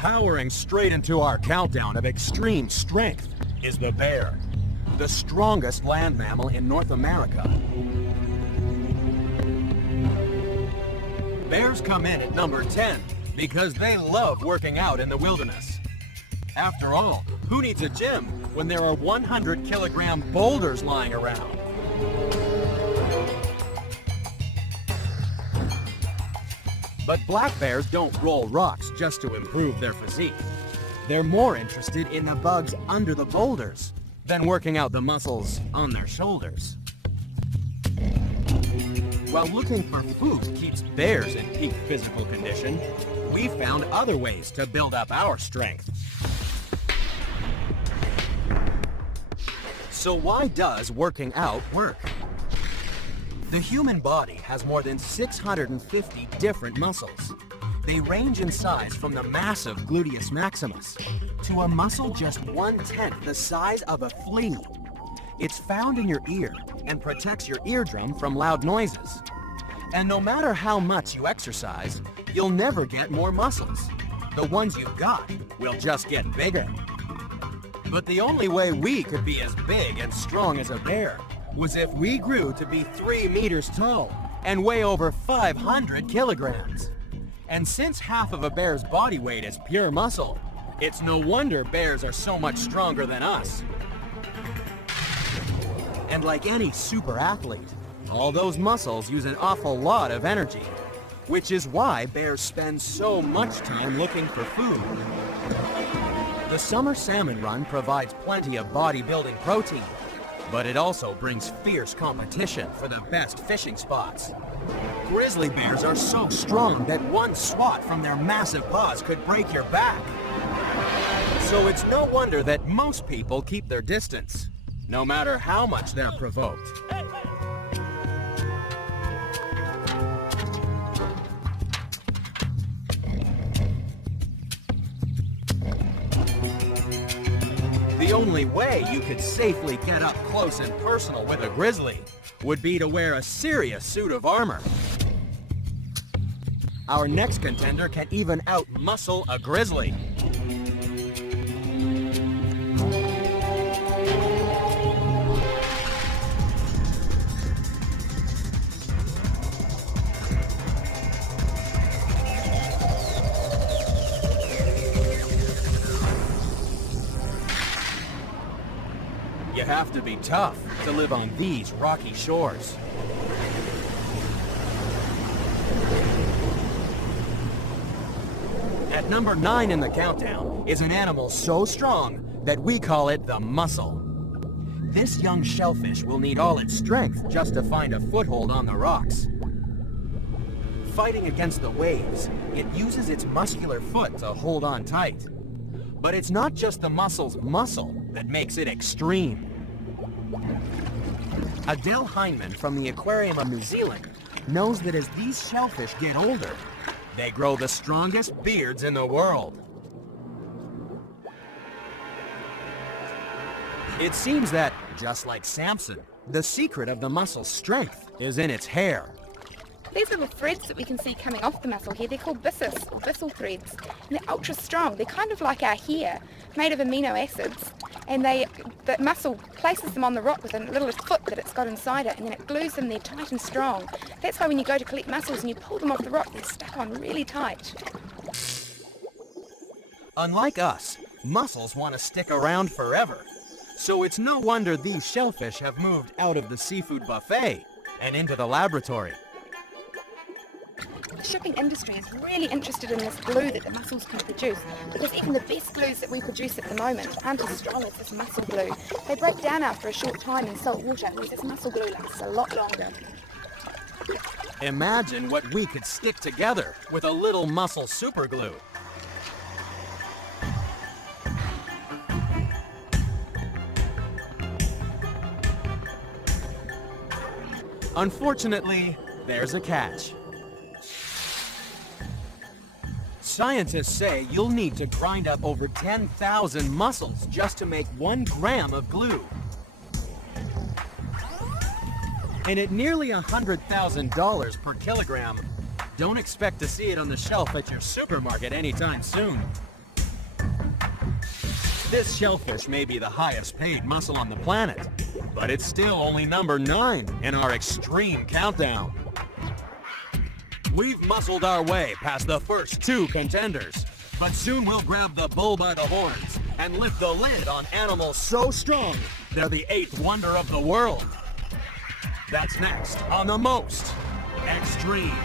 Powering straight into our countdown of extreme strength is the bear, the strongest land mammal in North America. Bears come in at number 10 because they love working out in the wilderness. After all, who needs a gym when there are 100-kilogram boulders lying around? But black bears don't roll rocks just to improve their physique. They're more interested in the bugs under the boulders than working out the muscles on their shoulders. While looking for food keeps bears in peak physical condition, we found other ways to build up our strength. So why does working out work? The human body has more than 650 different muscles. They range in size from the massive gluteus maximus to a muscle just 1/10 the size of a flea. It's found in your ear and protects your eardrum from loud noises. And no matter how much you exercise, you'll never get more muscles. The ones you've got will just get bigger. But the only way we could be as big and strong as a bear was if we grew to be 3 meters tall and weigh over 500 kilograms. And since half of a bear's body weight is pure muscle, it's no wonder bears are so much stronger than us. And like any super athlete, all those muscles use an awful lot of energy, which is why bears spend so much time looking for food. The summer salmon run provides plenty of bodybuilding protein, but it also brings fierce competition for the best fishing spots. Grizzly bears are so strong that one swat from their massive paws could break your back. So it's no wonder that most people keep their distance, no matter how much they're provoked. The only way you could safely get up close and personal with a grizzly would be to wear a serious suit of armor. Our next contender can even out-muscle a grizzly. You have to be tough to live on these rocky shores. At number 9 in the countdown is an animal so strong that we call it the mussel. This young shellfish will need all its strength just to find a foothold on the rocks. Fighting against the waves, it uses its muscular foot to hold on tight. But it's not just the mussel's muscle that makes it extreme. Adele Heineman from the Aquarium of New Zealand knows that as these shellfish get older, they grow the strongest beards in the world. It seems that, just like Samson, the secret of the mussel's strength is in its hair. These little threads that we can see coming off the mussel here, they're called byssus, or byssal threads. And they're ultra strong. They're kind of like our hair, made of amino acids. And the mussel places them on the rock with a little foot that it's got inside it, and then it glues them there tight and strong. That's why when you go to collect mussels and you pull them off the rock, they're stuck on really tight. Unlike us, mussels want to stick around forever. So it's no wonder these shellfish have moved out of the seafood buffet and into the laboratory. The shipping industry is really interested in this glue that the mussels can produce, because even the best glues that we produce at the moment aren't as strong as this mussel glue. They break down after a short time in salt water, whereas this mussel glue lasts a lot longer. Imagine what we could stick together with a little mussel superglue. Unfortunately, there's a catch. Scientists say you'll need to grind up over 10,000 mussels just to make 1 gram of glue. And at nearly $100,000 per kilogram, don't expect to see it on the shelf at your supermarket anytime soon. This shellfish may be the highest paid muscle on the planet, but it's still only number 9 in our extreme countdown. We've muscled our way past the first 2 contenders, but soon we'll grab the bull by the horns and lift the lid on animals so strong they're the 8th wonder of the world. That's next on The Most Extreme.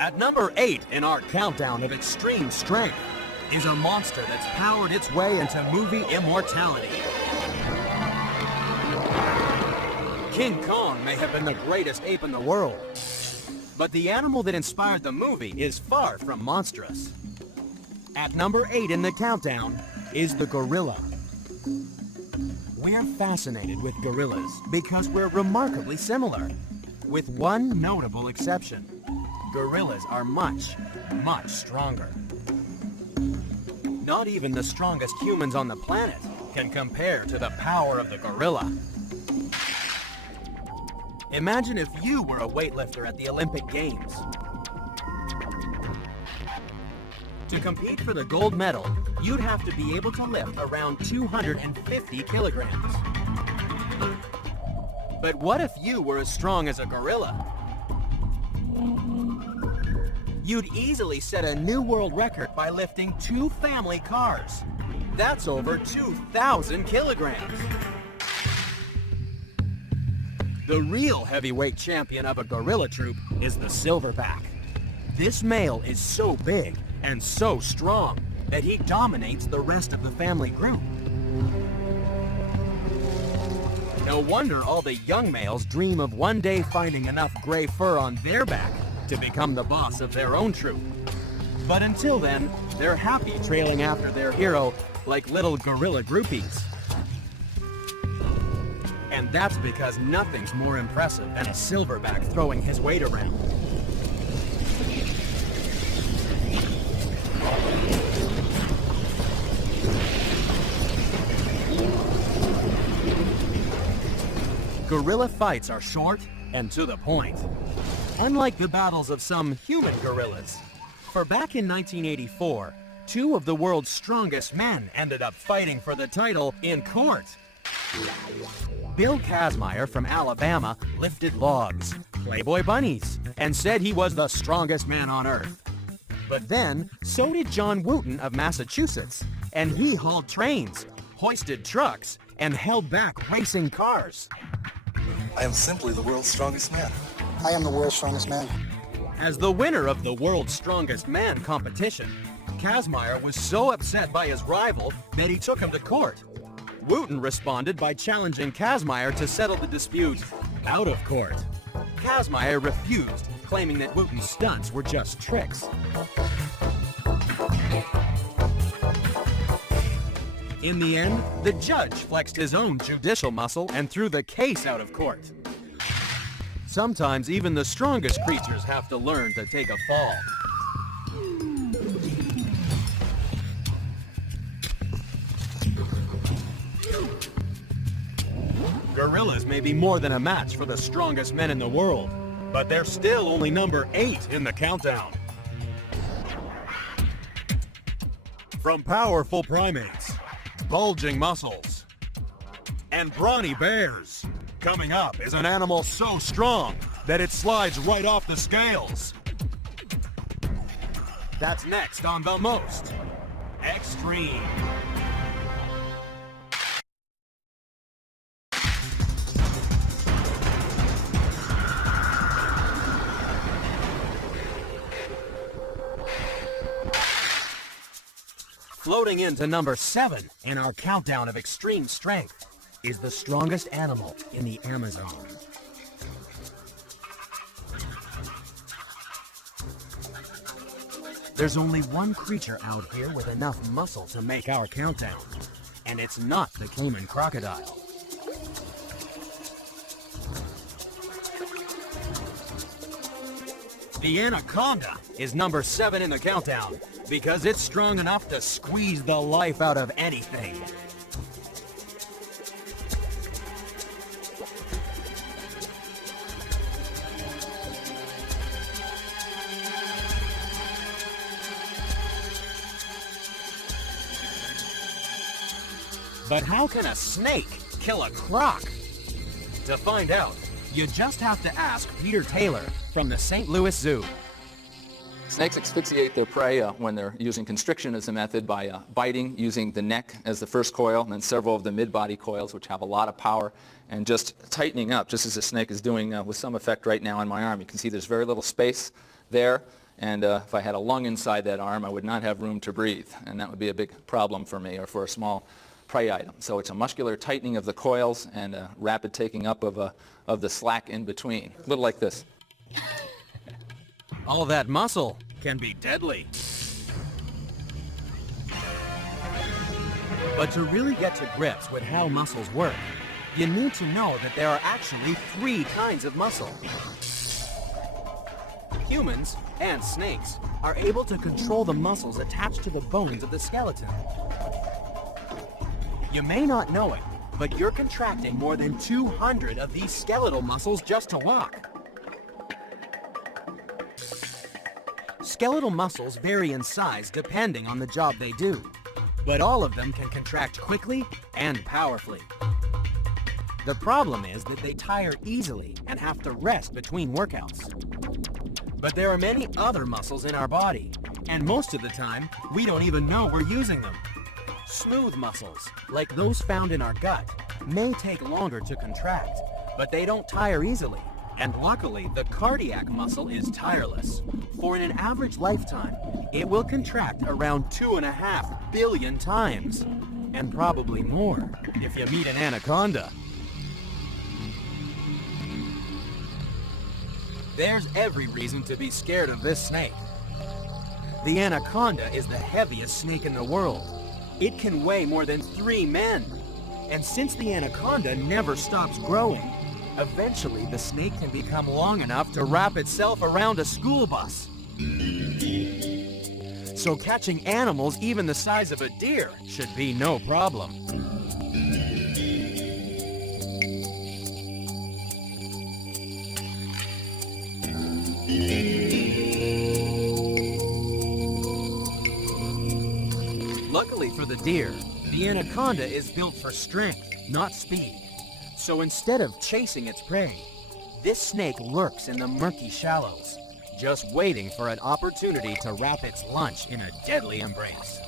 At number 8 in our countdown of extreme strength is a monster that's powered its way into movie immortality. King Kong may have been the greatest ape in the world, but the animal that inspired the movie is far from monstrous. At number 8 in the countdown is the gorilla. We're fascinated with gorillas because we're remarkably similar, with one notable exception. Gorillas are much, much stronger. Not even the strongest humans on the planet can compare to the power of the gorilla. Imagine if you were a weightlifter at the Olympic Games. To compete for the gold medal, you'd have to be able to lift around 250 kilograms. But what if you were as strong as a gorilla? You'd easily set a new world record by lifting 2 family cars. That's over 2,000 kilograms. The real heavyweight champion of a gorilla troop is the silverback. This male is so big and so strong that he dominates the rest of the family group. No wonder all the young males dream of one day finding enough gray fur on their back to become the boss of their own troop. But until then, they're happy trailing after their hero like little gorilla groupies. And that's because nothing's more impressive than a silverback throwing his weight around. Gorilla fights are short and to the point. Unlike the battles of some human gorillas. For back in 1984, 2 of the world's strongest men ended up fighting for the title in court. Bill Kazmaier from Alabama lifted logs, Playboy bunnies, and said he was the strongest man on earth. But then, so did John Wooten of Massachusetts, and he hauled trains, hoisted trucks, and held back racing cars. I am simply the world's strongest man. I am the world's strongest man. As the winner of the World's Strongest Man competition, Kazmaier was so upset by his rival that he took him to court. Wooten responded by challenging Kazmaier to settle the dispute out of court. Kazmaier refused, claiming that Wooten's stunts were just tricks. In the end, the judge flexed his own judicial muscle and threw the case out of court. Sometimes even the strongest creatures have to learn to take a fall. Gorillas may be more than a match for the strongest men in the world, but they're still only number 8 in the countdown. From powerful primates, bulging muscles, and brawny bears, coming up is an animal so strong that it slides right off the scales. That's next on The Most Extreme. Floating into number 7 in our countdown of extreme strength is the strongest animal in the Amazon. There's only one creature out here with enough muscle to make our countdown, and it's not the Cayman crocodile. The anaconda is number 7 in the countdown because it's strong enough to squeeze the life out of anything. But how can a snake kill a croc? To find out, you just have to ask Peter Taylor from the St. Louis Zoo. Snakes asphyxiate their prey when they're using constriction as a method by biting, using the neck as the first coil, and then several of the mid-body coils, which have a lot of power, and just tightening up, just as a snake is doing with some effect right now on my arm. You can see there's very little space there, and if I had a lung inside that arm, I would not have room to breathe, and that would be a big problem for me or for a small prey item. So it's a muscular tightening of the coils and a rapid taking up of the slack in between, a little like this. All that muscle can be deadly. But to really get to grips with how muscles work, you need to know that there are actually 3 kinds of muscle. Humans and snakes are able to control the muscles attached to the bones of the skeleton. You may not know it, but you're contracting more than 200 of these skeletal muscles just to walk. Skeletal muscles vary in size depending on the job they do, but all of them can contract quickly and powerfully. The problem is that they tire easily and have to rest between workouts. But there are many other muscles in our body, and most of the time, we don't even know we're using them. Smooth muscles, like those found in our gut, may take longer to contract, but they don't tire easily. And luckily, the cardiac muscle is tireless. For in an average lifetime, it will contract around 2.5 billion times. And probably more if you meet an anaconda. There's every reason to be scared of this snake. The anaconda is the heaviest snake in the world. It can weigh more than 3 men. And since the anaconda never stops growing, eventually the snake can become long enough to wrap itself around a school bus. So catching animals even the size of a deer should be no problem. Luckily for the deer, the anaconda is built for strength, not speed. So instead of chasing its prey, this snake lurks in the murky shallows, just waiting for an opportunity to wrap its lunch in a deadly embrace.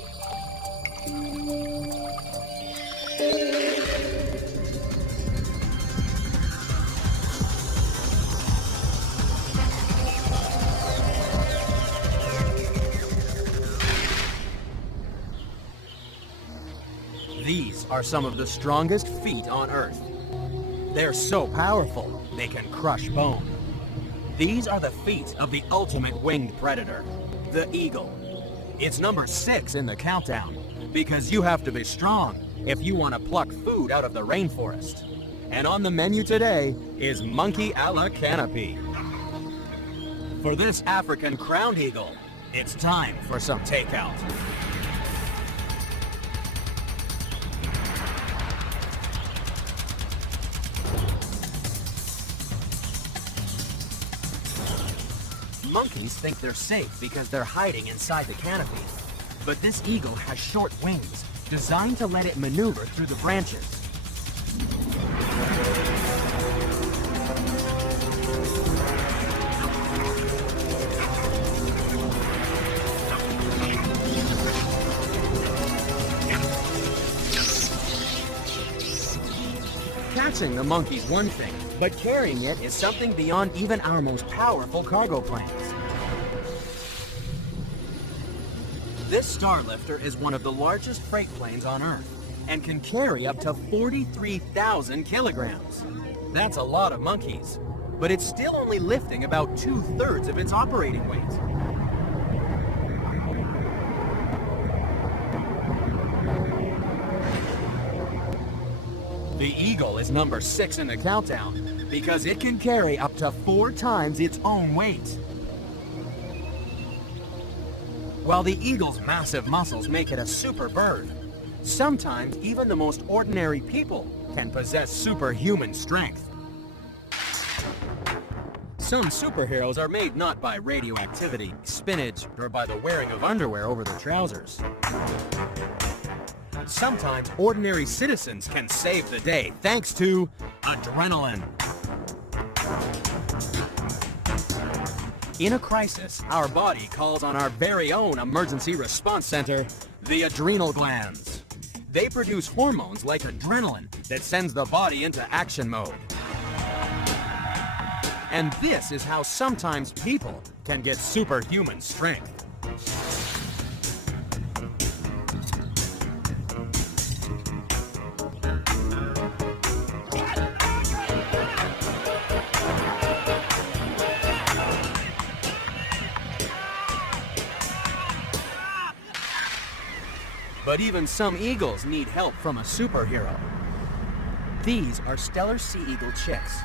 These are some of the strongest feet on Earth. They're so powerful, they can crush bone. These are the feet of the ultimate winged predator, the eagle. It's number 6 in the countdown, because you have to be strong if you want to pluck food out of the rainforest. And on the menu today is monkey a la canopy. For this African crowned eagle, it's time for some takeout. Monkeys think they're safe because they're hiding inside the canopy. But this eagle has short wings, designed to let it maneuver through the branches. Catching the monkey's one thing, but carrying it is something beyond even our most powerful cargo planes. This Starlifter is one of the largest freight planes on Earth and can carry up to 43,000 kilograms. That's a lot of monkeys, but it's still only lifting about 2/3 of its operating weight. The Eagle is number 6 in the countdown because it can carry up to 4 times its own weight. While the Eagle's massive muscles make it a super bird, sometimes even the most ordinary people can possess superhuman strength. Some superheroes are made not by radioactivity, spinach, or by the wearing of underwear over the trousers. Sometimes ordinary citizens can save the day thanks to adrenaline. In a crisis, our body calls on our very own emergency response center, the adrenal glands. They produce hormones like adrenaline that sends the body into action mode. And this is how sometimes people can get superhuman strength. But even some eagles need help from a superhero. These are Steller Sea Eagle chicks.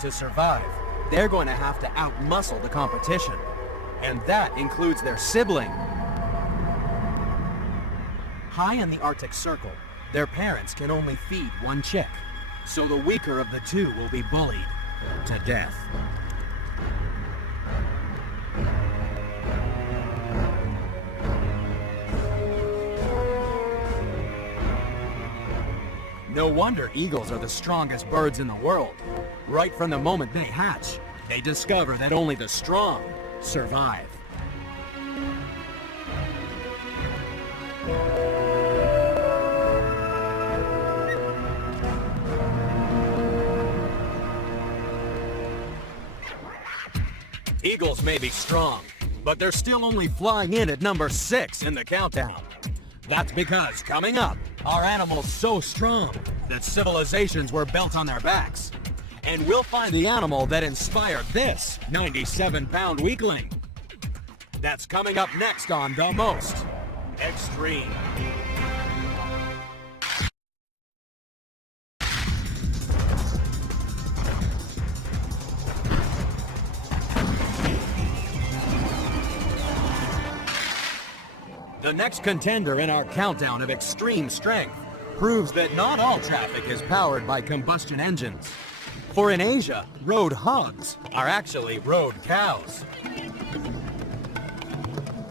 To survive, they're going to have to outmuscle the competition. And that includes their sibling. High in the Arctic Circle, their parents can only feed one chick. So the weaker of the two will be bullied to death. No wonder eagles are the strongest birds in the world. Right from the moment they hatch, they discover that only the strong survive. Eagles may be strong, but they're still only flying in at number 6 in the countdown. That's because coming up are animals so strong that civilizations were built on their backs. And we'll find the animal that inspired this 97-pound weakling. That's coming up next on The Most Extreme. The next contender in our countdown of extreme strength proves that not all traffic is powered by combustion engines. For in Asia, road hogs are actually road cows.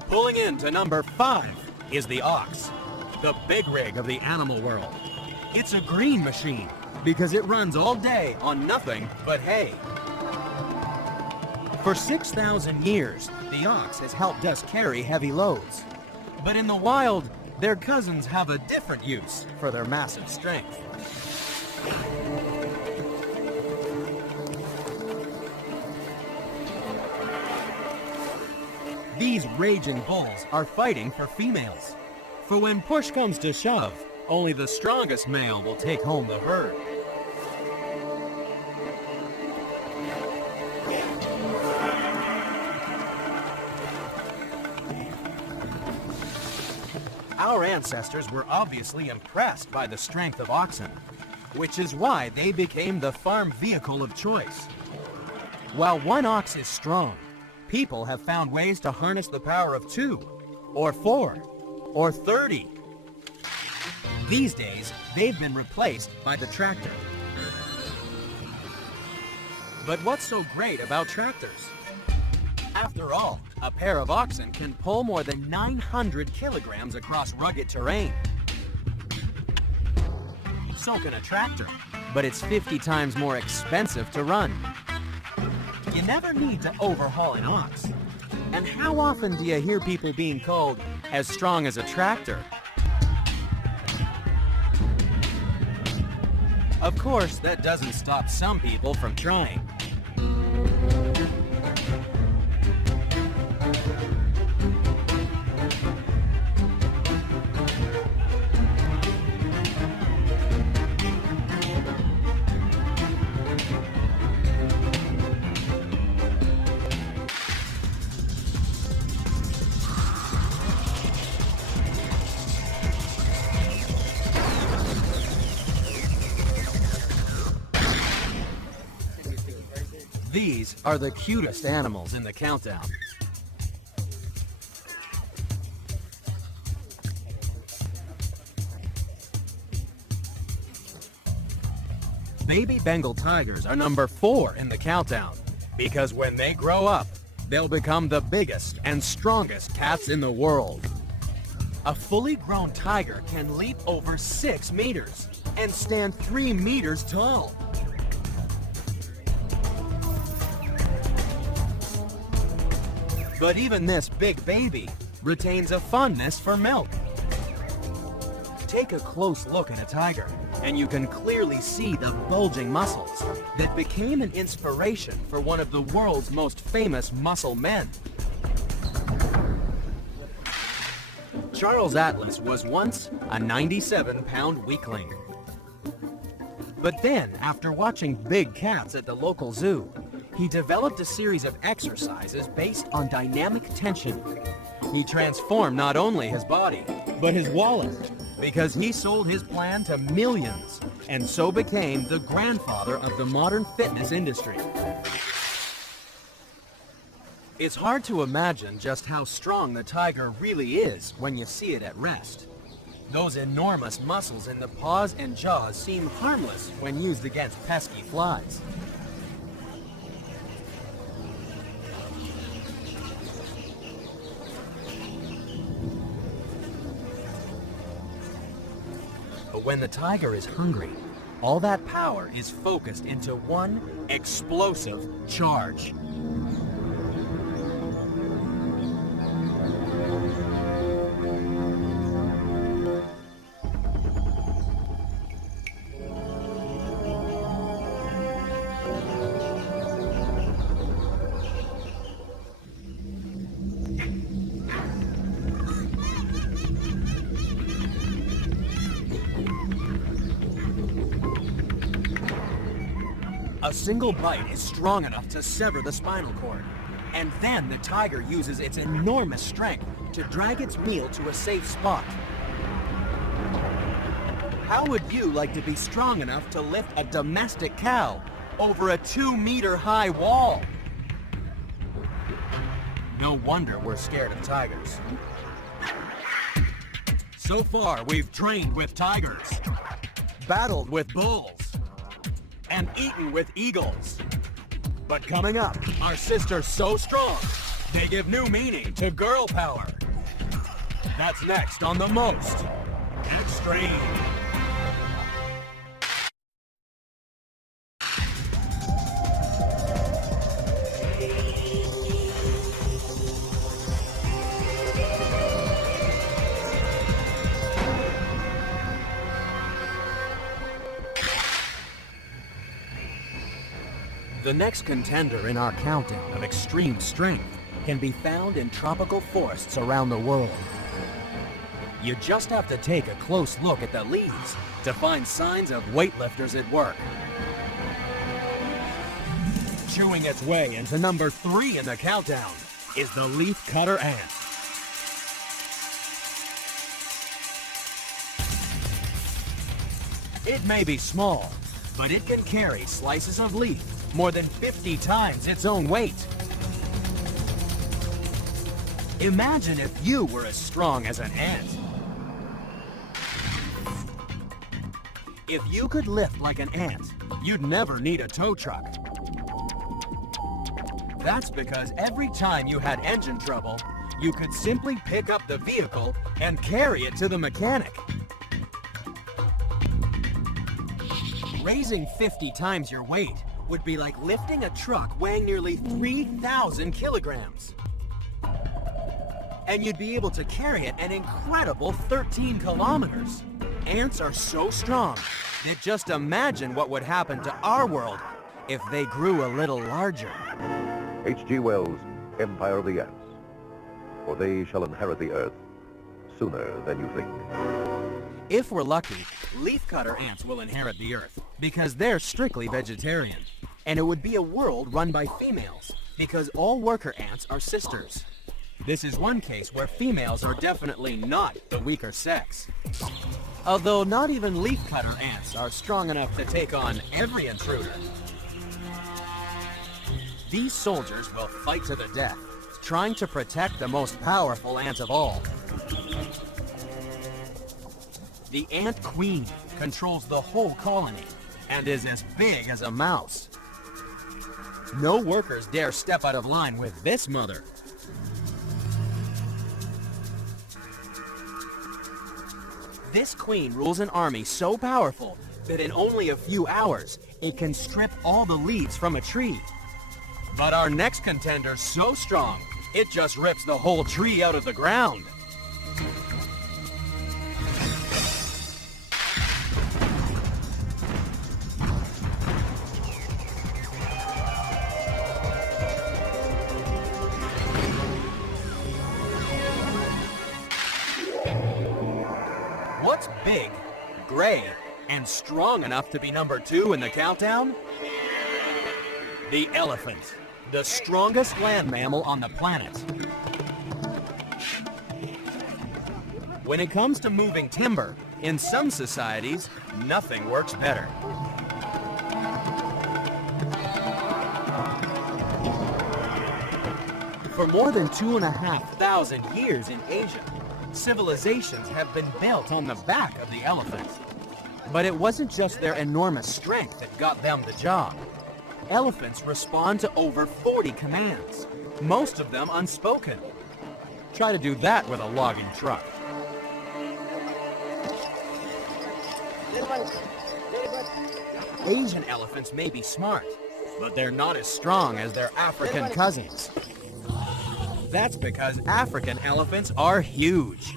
Pulling in to number 5 is the ox, the big rig of the animal world. It's a green machine because it runs all day on nothing but hay. For 6,000 years, the ox has helped us carry heavy loads. But in the wild, their cousins have a different use for their massive strength. These raging bulls are fighting for females. For when push comes to shove, only the strongest male will take home the herd. Our ancestors were obviously impressed by the strength of oxen, which is why they became the farm vehicle of choice. While one ox is strong, people have found ways to harness the power of 2, or 4, or 30. These days, they've been replaced by the tractor. But what's so great about tractors? After all, a pair of oxen can pull more than 900 kilograms across rugged terrain. So can a tractor, but it's 50 times more expensive to run. You never need to overhaul an ox. And how often do you hear people being called as strong as a tractor? Of course, that doesn't stop some people from trying. These are the cutest animals in the countdown. Baby Bengal tigers are number 4 in the countdown because when they grow up, they'll become the biggest and strongest cats in the world. A fully grown tiger can leap over 6 meters and stand 3 meters tall. But even this big baby retains a fondness for milk. Take a close look at a tiger, and you can clearly see the bulging muscles that became an inspiration for one of the world's most famous muscle men. Charles Atlas was once a 97-pound weakling. But then, after watching big cats at the local zoo, he developed a series of exercises based on dynamic tension. He transformed not only his body, but his wallet, because he sold his plan to millions, and so became the grandfather of the modern fitness industry. It's hard to imagine just how strong the tiger really is when you see it at rest. Those enormous muscles in the paws and jaws seem harmless when used against pesky flies. But when the tiger is hungry, all that power is focused into one explosive charge. A single bite is strong enough to sever the spinal cord, and then the tiger uses its enormous strength to drag its meal to a safe spot. How would you like to be strong enough to lift a domestic cow over a 2-meter-high wall? No wonder we're scared of tigers. So far, we've trained with tigers, battled with bulls, and eaten with eagles. But coming up, our sisters so strong, they give new meaning to girl power. That's next on The Most Extreme. The next contender in our countdown of extreme strength can be found in tropical forests around the world. You just have to take a close look at the leaves to find signs of weightlifters at work. Chewing its way into number 3 in the countdown is the leafcutter ant. It may be small, but it can carry slices of leaf more than 50 times its own weight. Imagine if you were as strong as an ant. If you could lift like an ant, you'd never need a tow truck. That's because every time you had engine trouble, you could simply pick up the vehicle and carry it to the mechanic. Raising 50 times your weight would be like lifting a truck weighing nearly 3,000 kilograms. And you'd be able to carry it an incredible 13 kilometers. Ants are so strong that just imagine what would happen to our world if they grew a little larger. H.G. Wells' Empire of the Ants. For they shall inherit the earth sooner than you think. If we're lucky, leafcutter ants will inherit the earth because they're strictly vegetarian. And it would be a world run by females because all worker ants are sisters. This is one case where females are definitely not the weaker sex. Although not even leafcutter ants are strong enough to take on every intruder. These soldiers will fight to the death, trying to protect the most powerful ant of all. The ant queen controls the whole colony and is as big as a mouse. No workers dare step out of line with this mother. This queen rules an army so powerful that in only a few hours, it can strip all the leaves from a tree. But our next contender's so strong, it just rips the whole tree out of the ground. What's big, gray, and strong enough to be number 2 in the countdown? The elephant, the strongest land mammal on the planet. When it comes to moving timber, in some societies, nothing works better. For more than 2,500 years in Asia, civilizations have been built on the back of the elephant. But it wasn't just their enormous strength that got them the job. Elephants respond to over 40 commands, most of them unspoken. Try to do that with a logging truck. Asian elephants may be smart, but they're not as strong as their African cousins. That's because African elephants are huge.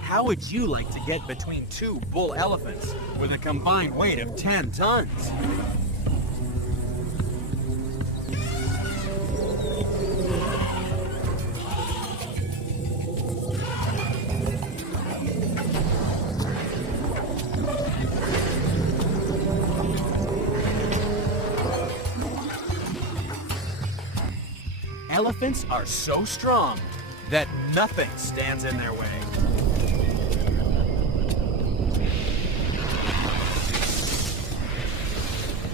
How would you like to get between 2 bull elephants with a combined weight of 10 tons? Elephants are so strong that nothing stands in their way.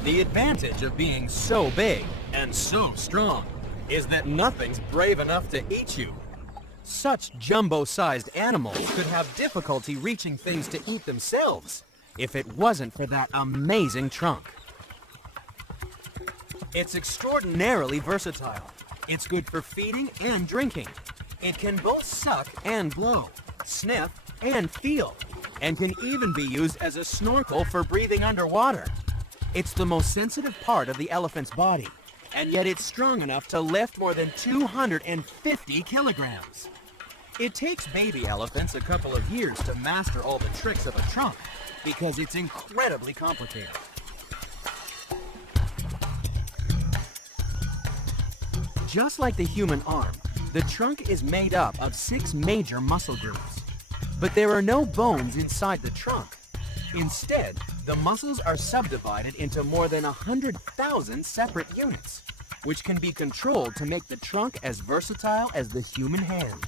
The advantage of being so big and so strong is that nothing's brave enough to eat you. Such jumbo-sized animals could have difficulty reaching things to eat themselves if it wasn't for that amazing trunk. It's extraordinarily versatile. It's good for feeding and drinking. It can both suck and blow, sniff and feel, and can even be used as a snorkel for breathing underwater. It's the most sensitive part of the elephant's body, and yet it's strong enough to lift more than 250 kilograms. It takes baby elephants a couple of years to master all the tricks of a trunk because it's incredibly complicated. Just like the human arm, the trunk is made up of 6 major muscle groups. But there are no bones inside the trunk. Instead, the muscles are subdivided into more than 100,000 separate units, which can be controlled to make the trunk as versatile as the human hand.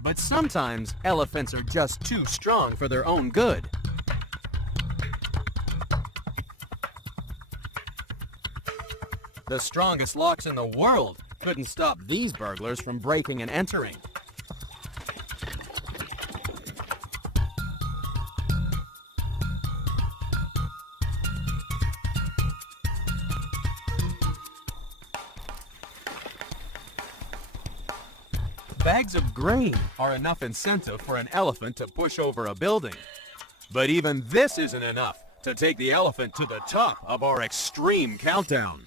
But sometimes, elephants are just too strong for their own good. The strongest locks in the world couldn't stop these burglars from breaking and entering. Bags of grain are enough incentive for an elephant to push over a building. But even this isn't enough to take the elephant to the top of our extreme countdown.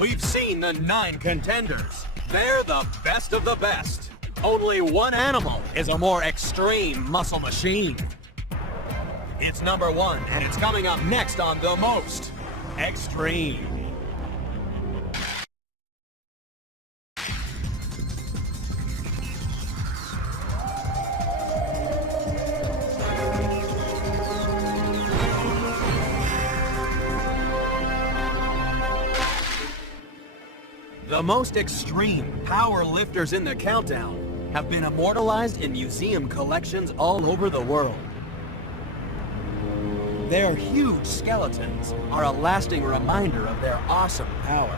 We've seen the 9 contenders. They're the best of the best. Only one animal is a more extreme muscle machine. It's number 1, and it's coming up next on The Most Extreme. The most extreme power lifters in the countdown have been immortalized in museum collections all over the world. Their huge skeletons are a lasting reminder of their awesome power.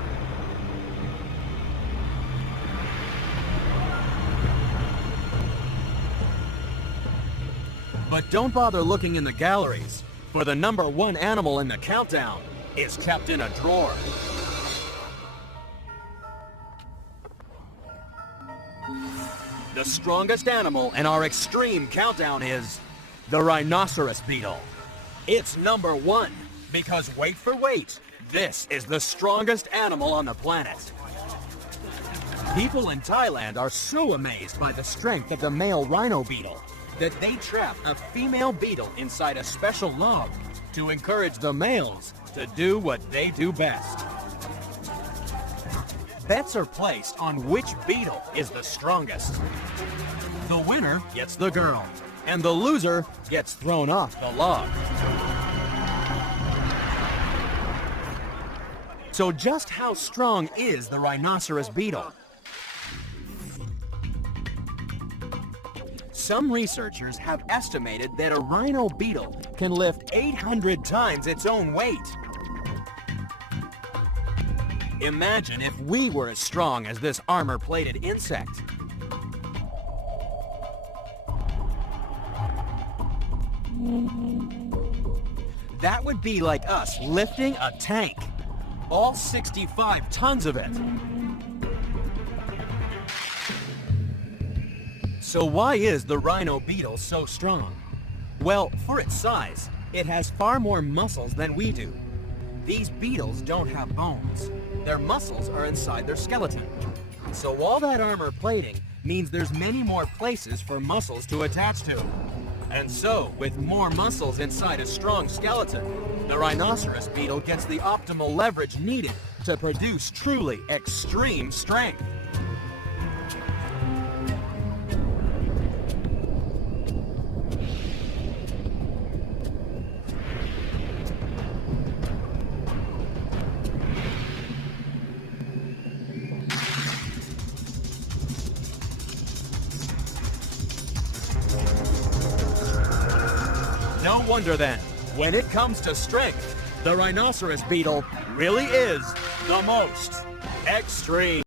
But don't bother looking in the galleries. For the number one animal in the countdown is kept in a drawer. The strongest animal in our extreme countdown is the rhinoceros beetle. It's number one because, wait for weight, this is the strongest animal on the planet. People in Thailand are so amazed by the strength of the male rhino beetle that they trap a female beetle inside a special log to encourage the males to do what they do best. Bets are placed on which beetle is the strongest. The winner gets the girl, and the loser gets thrown off the log. So just how strong is the rhinoceros beetle? Some researchers have estimated that a rhino beetle can lift 800 times its own weight. Imagine if we were as strong as this armor-plated insect. That would be like us lifting a tank, all 65 tons of it. So why is the rhino beetle so strong? Well, for its size, it has far more muscles than we do. These beetles don't have bones. Their muscles are inside their skeleton. So all that armor plating means there's many more places for muscles to attach to. And so, with more muscles inside a strong skeleton, the rhinoceros beetle gets the optimal leverage needed to produce truly extreme strength. No wonder then, when it comes to strength, the rhinoceros beetle really is the most extreme.